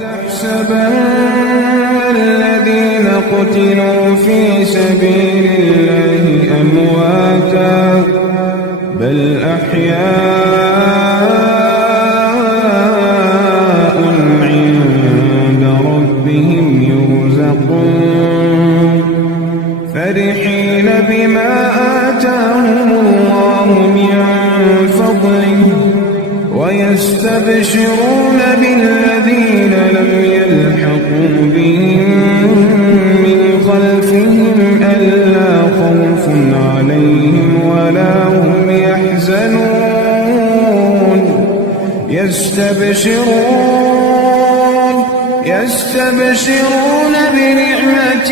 تحسبن الذين قتلوا في سبيل الله أمواتا بل أحياء عند ربهم يرزقون فرحين بما آتاهم الله من فضله ويستبشرون بالذين لم يلحقوا بهم من خلفهم ألا خوف عليهم ولا هم يحزنون يستبشرون بنعمة